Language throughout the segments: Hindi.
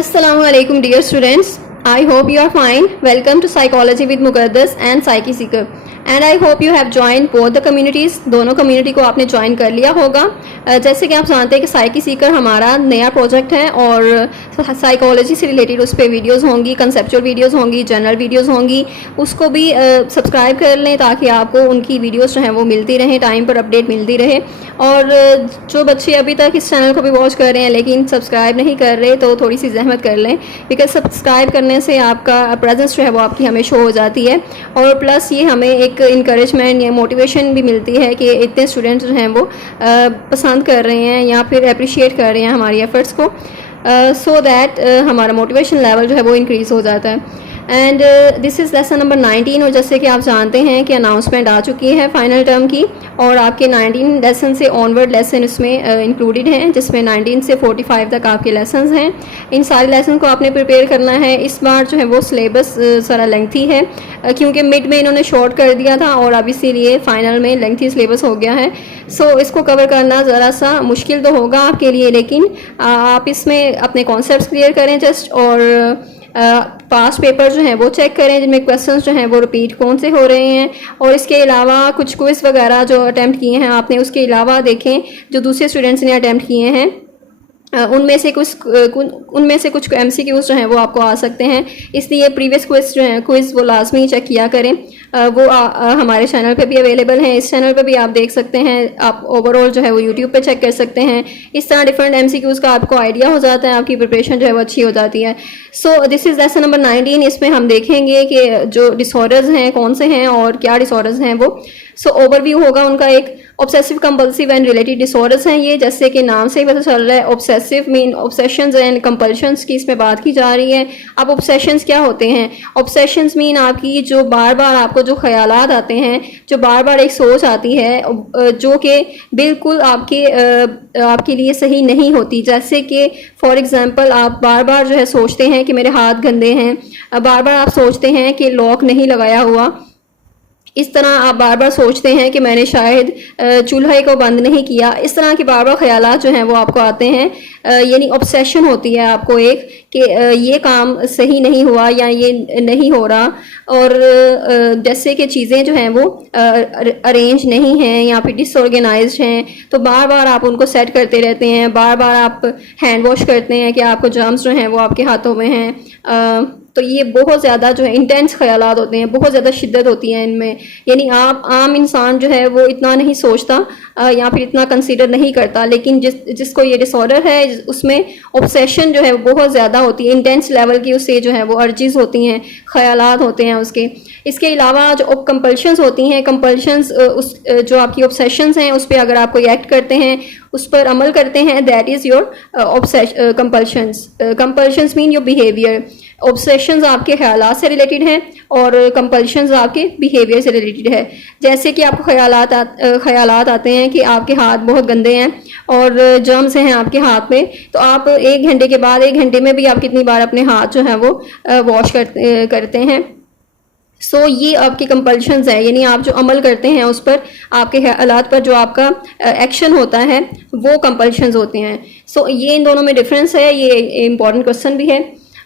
Assalamualaikum dear students. I hope you are fine. Welcome to Psychology with Muqaddas and Psyche Seeker. And I hope you have join both the communities, दोनों कम्युनिटी को आपने ज्वाइन कर लिया होगा। जैसे कि आप जानते हैं कि साइकी सीकर हमारा नया प्रोजेक्ट है और साइकोलॉजी से रिलेटेड उस पर वीडियोज़ होंगी, कंसेप्चुअल वीडियोज़ होंगी, जनरल वीडियोज़ होंगी। उसको भी सब्सक्राइब कर लें ताकि आपको उनकी वीडियोज़ जो हैं वो मिलती रहें, टाइम पर अपडेट मिलती रहे। और जो बच्चे अभी तक इस चैनल को भी वॉच कर रहे हैं लेकिन सब्सक्राइब नहीं कर रहे तो थोड़ी सी जहमत कर लें, बिकॉज सब्सक्राइब करने से आपका प्रेजेंस जो है वो आपकी हमें शो हो जाती है और प्लस ये हमें एक इंकरेजमेंट या मोटिवेशन भी मिलती है कि इतने स्टूडेंट्स जो हैं वो पसंद कर रहे हैं या फिर अप्रिशिएट कर रहे हैं हमारी एफ़र्ट्स को, सो दैट हमारा मोटिवेशन लेवल जो है वो इंक्रीज़ हो जाता है। And this is lesson number 19 और जैसे कि आप जानते हैं कि अनाउंसमेंट आ चुकी है फाइनल टर्म की और आपके 19 लेसन से ऑनवर्ड लेसन इसमें इंक्लूडेड हैं, जिसमें 19 से 45 तक आपके लेसन्स हैं। इन सारे लेसन को आपने प्रिपेयर करना है। इस बार जो है वो सिलेबस सारा लेंथी है क्योंकि मिड में इन्होंने शॉर्ट कर दिया था और अब इसीलिए फ़ाइनल में लेंथी सिलेबस हो गया है। सो इसको कवर करना ज़रा सा मुश्किल तो होगा आपके लिए, लेकिन आप इसमें अपने कॉन्सेप्ट्स क्लियर करें जस्ट, और पास्ट पेपर जो हैं वो चेक करें जिनमें क्वेश्चंस जो हैं वो रिपीट कौन से हो रहे हैं, और इसके अलावा कुछ क्विज़ वगैरह जो अटैम्प्ट किए हैं आपने उसके अलावा देखें जो दूसरे स्टूडेंट्स ने अटैम्प्ट किए हैं उनमें से कुछ MCQs जो हैं वो आपको आ सकते हैं। इसलिए प्रीवियस क्विज़ वो लाजमी चेक किया करें। वो हमारे चैनल पे भी अवेलेबल हैं, इस चैनल पे भी आप देख सकते हैं। आप ओवरऑल जो है वो यूट्यूब पे चेक कर सकते हैं। इस तरह डिफरेंट MCQs का आपको आइडिया हो जाता है, आपकी प्रिपरेशन जो है वो अच्छी हो जाती है। So this is lesson number 19। इसमें हम देखेंगे कि जो डिसऑर्डर्स हैं कौन से हैं और क्या डिसऑर्डर्स हैं वो। सो ओवरव्यू होगा उनका। एक obsessive compulsive and related disorders हैं ये, जैसे कि नाम से ही पता चल रहा है। Obsessive mean obsessions and compulsions की इसमें बात की जा रही है। अब ऑब्सेशंस क्या होते हैं? ऑब्सेशंस मीन आपकी जो बार बार आपको जो ख्यालात आते हैं, जो बार बार एक सोच आती है जो कि बिल्कुल आपके लिए सही नहीं होती। जैसे कि फॉर एग्जांपल आप बार बार जो है सोचते हैं कि मेरे हाथ गंदे हैं, बार बार आप सोचते हैं कि लॉक नहीं लगाया हुआ, इस तरह आप बार बार सोचते हैं कि मैंने शायद चूल्हे को बंद नहीं किया। इस तरह के बार बार ख्यालात जो हैं वो आपको आते हैं, यानी ऑब्सेशन होती है आपको एक कि ये काम सही नहीं हुआ या ये नहीं हो रहा, और जैसे कि चीज़ें जो हैं वो अरेंज नहीं हैं या फिर डिसऑर्गेनाइज्ड हैं, तो बार बार आप उनको सेट करते रहते हैं। बार बार आप हैंड वॉश करते हैं कि आपको जर्म्स जो हैं वो आपके हाथों में हैं। तो ये बहुत ज़्यादा जो है इंटेंस ख्यालात होते हैं, बहुत ज़्यादा शिद्दत होती है इनमें। यानी आप आम इंसान जो है वो इतना नहीं सोचता या फिर इतना कंसीडर नहीं करता, लेकिन जिसको ये डिसऑर्डर है उसमें ऑब्सेशन जो है वो बहुत ज़्यादा होती है, इंटेंस लेवल की उससे जो है वो अर्जीज होती हैं, ख्यालात होते हैं उसके। इसके अलावा जो कंपल्शंस होती हैं, कंपल्शंस उस जो आपकी ऑब्सेशंस हैं उस पर अगर आप कोई एक्ट करते हैं, उस पर अमल करते हैं, that is your compulsions. Compulsions mean your behaviour. Obsessions आपके ख्यालात से रिलेटेड हैं और कंपल्शंस आपके बिहेवियर से रिलेटेड है। जैसे कि आपको ख्यालात आते हैं कि आपके हाथ बहुत गंदे हैं और जर्म्स हैं आपके हाथ में, तो आप 1 घंटे के बाद 1 घंटे में भी आप कितनी बार अपने हाथ जो हैं वो वॉश करते हैं। सो ये आपकी कंपल्शंस है, यानी आप जो अमल करते हैं उस पर, आपके ख्यालात पर जो आपका एक्शन होता है वो कंपल्शंस होते हैं। सो ये इन दोनों में डिफरेंस है। ये इंपॉर्टेंट क्वेश्चन भी है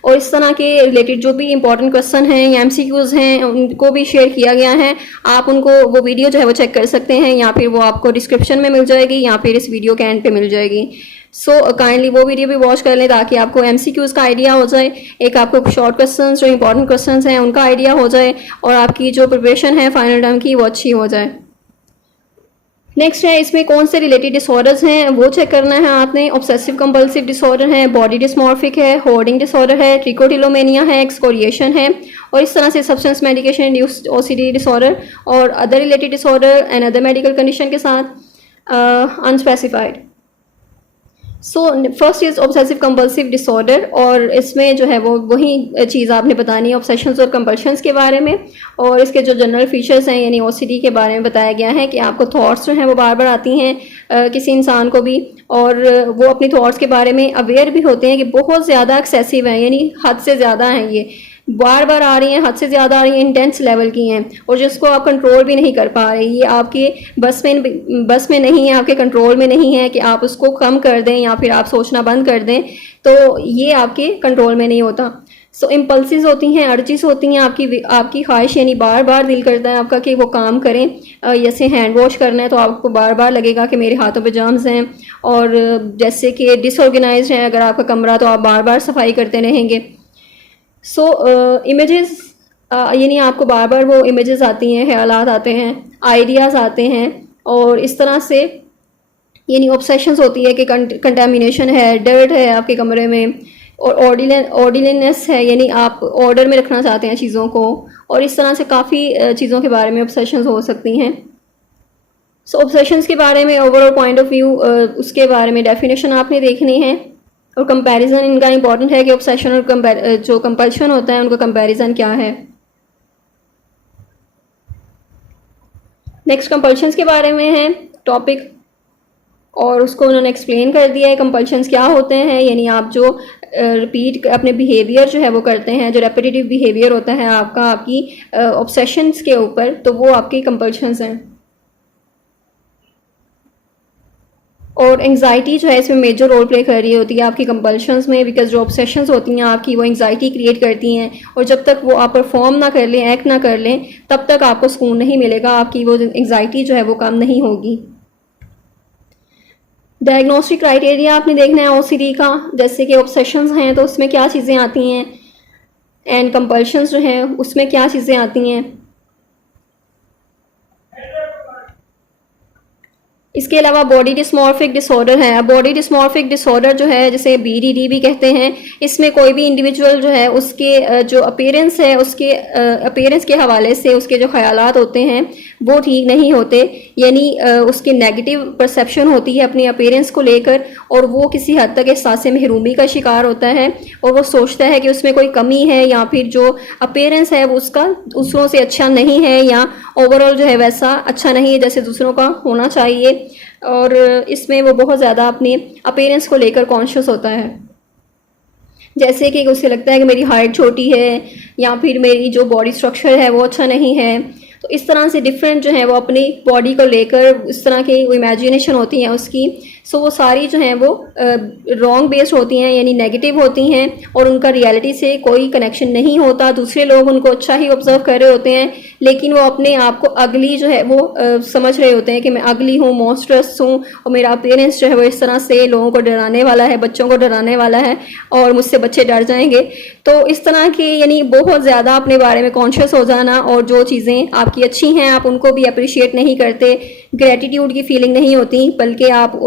और इस तरह के रिलेटेड जो भी इंपॉर्टेंट क्वेश्चन हैं या MCQs हैं उनको भी शेयर किया गया है। आप उनको वो वीडियो जो है वो चेक कर सकते हैं, या फिर वो आपको डिस्क्रिप्शन में मिल जाएगी या फिर इस वीडियो के एंड पे मिल जाएगी। सो काइंडली वो वीडियो भी वॉच कर लें ताकि आपको MCQs का आइडिया हो जाए, एक आपको शॉर्ट क्वेश्चन जो इंपॉर्टेंट क्वेश्चन हैं उनका आइडिया हो जाए और आपकी जो प्रिपरेशन है फाइनल टर्म की वो अच्छी हो जाए। नेक्स्ट है, इसमें कौन से रिलेटेड डिसऑर्डर्स हैं वो चेक करना है आपने। ऑब्सेसिव कंपल्सिव डिसऑर्डर है, बॉडी डिस्मॉर्फिक है, होर्डिंग डिसऑर्डर है, ट्रिकोटिलोमेनिया है, एक्सकोरिएशन है, और इस तरह से substance medication induced OCD disorder और other related disorder and other medical condition के साथ unspecified. So first is obsessive compulsive disorder, और इसमें जो है वो वही चीज़ आपने बतानी है ऑब्सेशंस और कंपल्शंस के बारे में, और इसके जो जनरल फीचर्स हैं यानी OCD के बारे में बताया गया है कि आपको थॉट्स जो हैं वो बार बार आती हैं किसी इंसान को भी, और वो अपनी थॉट्स के बारे में अवेयर भी होते हैं कि बहुत ज़्यादा एक्सेसिव हैं, यानी हद से ज़्यादा हैं ये। बार बार आ रही हैं, हद से ज़्यादा आ रही हैं, इंटेंस लेवल की हैं, और जिसको आप कंट्रोल भी नहीं कर पा रहे। ये आपके बस में नहीं है, आपके कंट्रोल में नहीं है कि आप उसको कम कर दें या फिर आप सोचना बंद कर दें, तो ये आपके कंट्रोल में नहीं होता। सो इम्पल्सिस होती हैं, अर्जिस होती हैं, आपकी ख्वाहिश, यानी बार बार दिल करता है आपका कि वो काम करें। जैसे हैंड वॉश करना है तो आपको बार बार लगेगा कि मेरे हाथों पे जर्म्स हैं, और जैसे कि डिसऑर्गेनाइज्ड है अगर आपका कमरा तो आप बार बार सफाई करते रहेंगे। सो इमेजेस, यानी आपको बार बार वो इमेजेस आती हैं, ख्यालात आते हैं, आइडियाज़ आते हैं, और इस तरह से यानी ऑब्सेशंस होती है कि कंटामिनेशन है, डर्ट है आपके कमरे में, और ऑर्डिनेस है, यानी आप ऑर्डर में रखना चाहते हैं चीज़ों को, और इस तरह से काफ़ी चीज़ों के बारे में ऑब्सेशंस हो सकती हैं। सो ऑब्सेशंस के बारे में ओवरऑल पॉइंट ऑफ व्यू, उसके बारे में डेफिनेशन आपने देखनी है, और कंपैरिजन इनका इंपॉर्टेंट है कि ऑब्सेशन और जो कंपल्शन होता है उनका कंपैरिजन क्या है। नेक्स्ट कंपल्शंस के बारे में है टॉपिक, और उसको उन्होंने एक्सप्लेन कर दिया है कंपल्शंस क्या होते हैं। यानी आप जो रिपीट अपने बिहेवियर जो है वो करते हैं, जो रेपिटेटिव बिहेवियर होता है आपका आपकी ऑब्सेशंस के ऊपर, तो वो आपकी कंपल्शंस हैं। और एंजाइटी जो है इसमें मेजर रोल प्ले कर रही होती है आपकी कंपल्शंस में, बिकॉज जो ऑब्सेशंस होती हैं आपकी वो एंजाइटी क्रिएट करती हैं, और जब तक वो आप परफॉर्म ना कर लें, एक्ट ना कर लें, तब तक आपको सुकून नहीं मिलेगा, आपकी वो एंजाइटी जो है वो कम नहीं होगी। डायग्नोस्टिक क्राइटेरिया आपने देखना है ओसीडी का, जैसे कि ऑब्सेशंस हैं तो उसमें क्या चीज़ें आती हैं, एंड कंपल्शंस जो हैं उसमें क्या चीज़ें आती हैं। इसके अलावा बॉडी डिस्मॉर्फिक डिसऑर्डर है। अब बॉडी डिस्मॉर्फिक डिसऑर्डर जो है, जिसे BDD भी कहते हैं, इसमें कोई भी इंडिविजुअल जो है उसके जो अपीयरेंस है, उसके अपीयरेंस के हवाले से उसके जो ख्यालात होते हैं वो ठीक नहीं होते, यानी उसकी नेगेटिव परसेप्शन होती है अपनी अपीयरेंस को लेकर, और वो किसी हद तक एहसास महरूमी का शिकार होता है, और वो सोचता है कि उसमें कोई कमी है, या फिर जो अपीयरेंस है वो उसका दूसरों से अच्छा नहीं है, या ओवरऑल जो है वैसा अच्छा नहीं है जैसे दूसरों का होना चाहिए, और इसमें वो बहुत ज़्यादा अपनी अपीयरेंस को लेकर कॉन्शियस होता है। जैसे कि उसे लगता है कि मेरी हाइट छोटी है, या फिर मेरी जो बॉडी स्ट्रक्चर है वो अच्छा नहीं है, तो इस तरह से डिफरेंट जो है वो अपनी बॉडी को लेकर इस तरह की इमेजिनेशन होती हैं उसकी। सो वो सारी जो हैं वो रॉन्ग बेस्ड होती हैं, यानी नेगेटिव होती हैं, और उनका रियलिटी से कोई कनेक्शन नहीं होता। दूसरे लोग उनको अच्छा ही ऑब्जर्व कर रहे होते हैं, लेकिन वो अपने आप को अगली जो है वो समझ रहे होते हैं कि मैं अगली हूँ, मॉन्स्ट्रस हूँ, और मेरा अपीयरेंस जो है वो इस तरह से लोगों को डराने वाला है, बच्चों को डराने वाला है, और मुझसे बच्चे डर जाएंगे। तो इस तरह के यानी बहुत ज़्यादा अपने बारे में कॉन्शियस हो जाना, और जो चीज़ें आपकी अच्छी हैं आप उनको भी अप्रिशिएट नहीं करते, ग्रेटिट्यूड की फीलिंग नहीं होती, बल्कि आप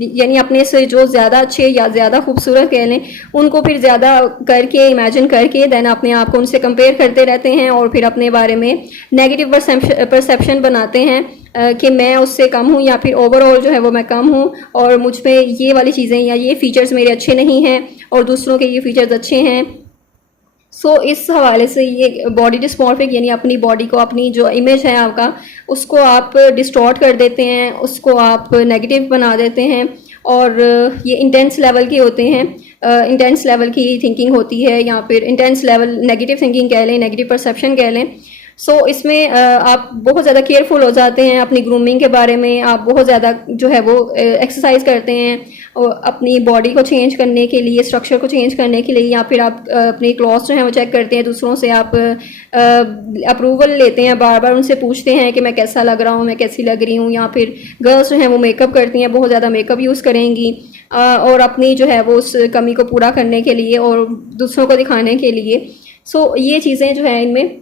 यानी अपने से जो ज़्यादा अच्छे या ज़्यादा खूबसूरत कह लें उनको फिर ज़्यादा करके इमेजिन करके देन अपने आप को उनसे कंपेयर करते रहते हैं, और फिर अपने बारे में नेगेटिव परसेप्शन बनाते हैं कि मैं उससे कम हूँ, या फिर ओवरऑल जो है वो मैं कम हूँ, और मुझ पे ये वाली चीज़ें या ये फीचर्स मेरे अच्छे नहीं हैं और दूसरों के ये फीचर्स अच्छे हैं। सो इस हवाले से ये बॉडी डिस्मॉर्फिक यानी अपनी बॉडी को, अपनी जो इमेज है आपका, उसको आप डिस्टॉर्ट कर देते हैं, उसको आप नेगेटिव बना देते हैं, और ये इंटेंस लेवल के होते हैं। इंटेंस लेवल की थिंकिंग होती है, या फिर इंटेंस लेवल नेगेटिव थिंकिंग कह लें, नेगेटिव परसेप्शन कह लें। सो इसमें आप बहुत ज़्यादा केयरफुल हो जाते हैं अपनी ग्रूमिंग के बारे में, आप बहुत ज़्यादा जो है वो एक्सरसाइज करते हैं और अपनी बॉडी को चेंज करने के लिए, स्ट्रक्चर को चेंज करने के लिए, या फिर आप अपनी क्लॉथ्स जो हैं वो चेक करते हैं, दूसरों से आप अप्रूवल लेते हैं, बार बार उनसे पूछते हैं कि मैं कैसा लग रहा हूँ, मैं कैसी लग रही हूँ। या फिर गर्ल्स जो हैं वो मेकअप करती हैं, बहुत ज़्यादा मेकअप यूज़ करेंगी, और अपनी जो है वो उस कमी को पूरा करने के लिए और दूसरों को दिखाने के लिए। सो ये चीज़ें जो है इनमें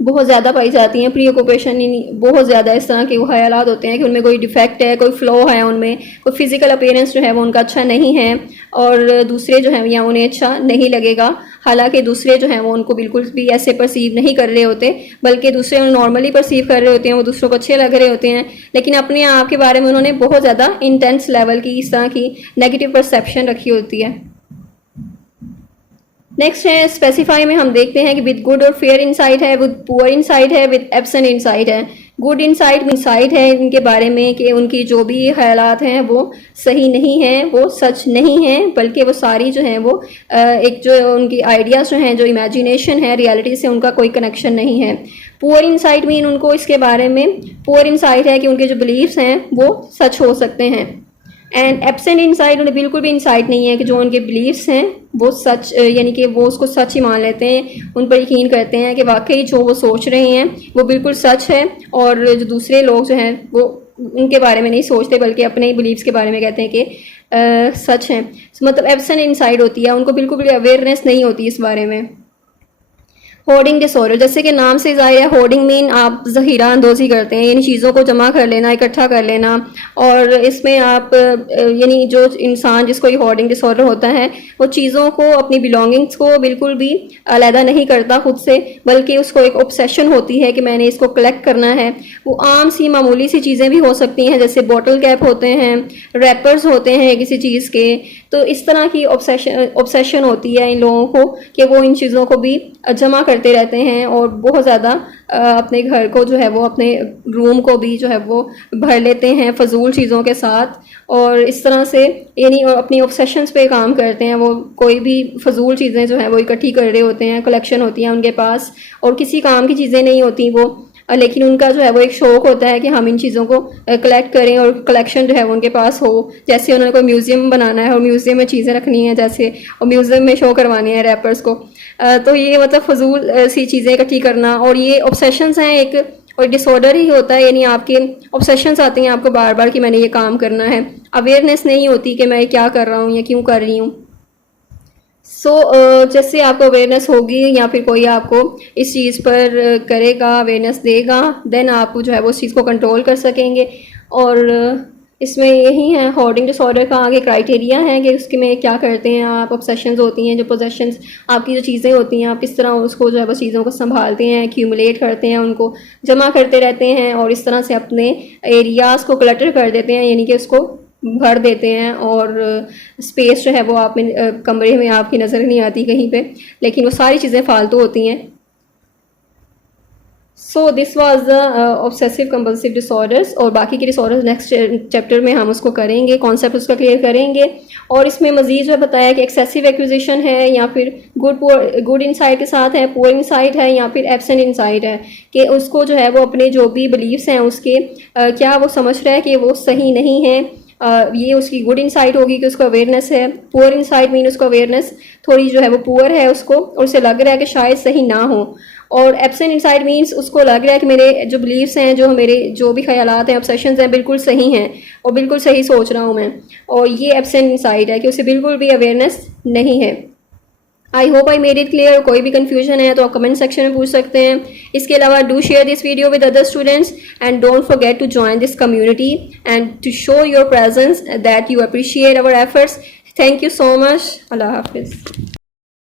बहुत ज़्यादा पाई जाती हैं। प्री ऑक्यूपेशन बहुत ज़्यादा इस तरह के वो ख्यालात होते हैं कि उनमें कोई डिफेक्ट है, कोई फ्लॉ है उनमें, कोई फिजिकल अपीयरेंस जो है वो उनका अच्छा नहीं है, और दूसरे जो हैं या उन्हें अच्छा नहीं लगेगा। हालांकि दूसरे जो हैं वो उनको बिल्कुल भी ऐसे परसीव नहीं कर रहे होते, बल्कि दूसरे नॉर्मली परसीव कर रहे होते हैं, वो दूसरों को अच्छे लग रहे होते हैं, लेकिन अपने आप के बारे में उन्होंने बहुत ज़्यादा इंटेंस लेवल की इस तरह की नेगेटिव परसेप्शन रखी होती है। नेक्स्ट है स्पेसिफाई में हम देखते हैं कि विद गुड और फेयर इनसाइट है, विद पुअर इनसाइट है, विद एब्सेंट इनसाइट है। गुड इंसाइट है इनके बारे में कि उनकी जो भी ख्यालात हैं वो सही नहीं हैं, वो सच नहीं हैं, बल्कि वो सारी जो हैं वो एक जो उनकी आइडियाज़ जो हैं, जो इमेजिनेशन है, रियलिटी से उनका कोई कनेक्शन नहीं है। पुअर इंसाइट मीन उनको इसके बारे में पुअर इंसाइट है कि उनके जो बिलीव्स हैं वो सच हो सकते हैं। एंड एब्सेंट इंसाइट, उन्हें बिल्कुल भी इंसाइट नहीं है कि जो उनके बिलीव्स हैं वो सच, यानी कि वो उसको सच ही मान लेते हैं, उन पर यकीन करते हैं कि वाकई जो वो सोच रहे हैं वो बिल्कुल सच है, और जो दूसरे लोग जो हैं वो उनके बारे में नहीं सोचते बल्कि अपने ही बिलीव्स के बारे में कहते हैं कि सच हैं। मतलब एब्सेंट इंसाइट होती है, उनको बिल्कुल भी अवेयरनेस नहीं होती इस बारे में। होर्डिंग डिसऑर्डर, जैसे कि नाम से ज़ाहिर है, होर्डिंग मीन आप ज़ख़ीरा अंदोज़ी करते हैं, यानी चीज़ों को जमा कर लेना, इकट्ठा कर लेना, और इसमें आप यानी जो इंसान जिसको ये होर्डिंग डिसऑर्डर होता है वो चीज़ों को, अपनी बिलोंगिंग्स को बिल्कुल भी अलहदा नहीं करता खुद से, बल्कि उसको एक ऑब्सेशन होती है कि मैंने इसको कलेक्ट करना है। वो आम सी मामूली सी चीज़ें भी हो सकती हैं, जैसे बॉटल कैप होते हैं, रैपर्स होते हैं किसी चीज़ के, तो इस तरह की ऑब्सेशन होती है इन लोगों को कि वो इन चीज़ों को भी जमा करते रहते हैं और बहुत ज़्यादा अपने घर को जो है वो, अपने रूम को भी जो है वो भर लेते हैं फजूल चीज़ों के साथ, और इस तरह से यानी अपनी ऑब्सेशंस पे काम करते हैं। वो कोई भी फजूल चीज़ें जो हैं वो इकट्ठी कर रहे होते हैं, कलेक्शन होती हैं उनके पास, और किसी काम की चीज़ें नहीं होती वो, लेकिन उनका जो है वो एक शौक़ होता है कि हम इन चीज़ों को कलेक्ट करें और कलेक्शन जो है वो उनके पास हो। जैसे उन्होंने कोई म्यूज़ियम बनाना है और म्यूज़ियम में चीज़ें रखनी है जैसे, और म्यूज़ियम में शो करवानी है रैपर्स को, तो ये मतलब फजूल सी चीज़ें इकट्ठी करना, और ये ऑब्सेशंस हैं एक, और डिसऑर्डर ही होता है, यानी आपके ऑब्सेशंस आती हैं आपको बार बार कि मैंने ये काम करना है। अवेयरनेस नहीं होती कि मैं क्या कर रहा हूँ या क्यों कर रही हूँ। जैसे आपको अवेयरनेस होगी या फिर कोई आपको इस चीज़ पर करेगा, अवेयरनेस देगा, देन आप जो है वो उस चीज़ को कंट्रोल कर सकेंगे। और इसमें यही है, होर्डिंग डिसऑर्डर का आगे क्राइटेरिया है कि उसके में क्या करते हैं आप। ऑब्सेशंस होती हैं, जो पोजेशंस आपकी जो चीज़ें होती हैं, आप किस तरह उसको जो है वो चीज़ों को संभालते हैं, एक्यूमुलेट करते हैं, उनको जमा करते रहते हैं, और इस तरह से अपने एरियाज़ को क्लटर कर देते हैं, यानी कि उसको भर देते हैं, और स्पेस जो है वो आप में कमरे में आपकी नज़र नहीं आती कहीं पे, लेकिन वो सारी चीज़ें फालतू होती हैं। So this was the obsessive compulsive disorders, और बाकी के डिसऑर्डर्स नेक्स्ट चैप्टर में हम उसको करेंगे, कॉन्सेप्ट उसका क्लियर करेंगे। और इसमें मजीद जो है बताया कि एक्सेसिव एक्विजिशन है, या फिर गुड इंसाइट के साथ है, पुअर इंसाइट है, या फिर एब्सेंट इंसाइट है, कि उसको जो है वो अपने जो भी बिलीव्स हैं उसके क्या वो समझ रहा है कि वो सही नहीं है। ये उसकी गुड इंसाइट होगी कि उसको अवेयरनेस है। पुअर इंसाइट मीन उसको अवेयरनेस थोड़ी जो है वो पुअर है उसको, और उसे लग रहा है कि शायद सही ना हो। और एब्सेंट इंसाइट मीन्स उसको लग रहा है कि मेरे जो बिलीव्स हैं, जो मेरे जो भी ख्यालात हैं, ऑब्सेशंस हैं, बिल्कुल सही हैं और बिल्कुल सही सोच रहा हूँ मैं। और ये एब्सेंट इंसाइट है कि उसे बिल्कुल भी अवेयरनेस नहीं है। I hope I made it clear. कोई भी कंफ्यूजन है तो आप कमेंट सेक्शन में पूछ सकते हैं। इसके अलावा do share this video with other students and don't forget to join this community and to show your presence that you appreciate our efforts. Thank you so much. अल्लाह हाफिज़।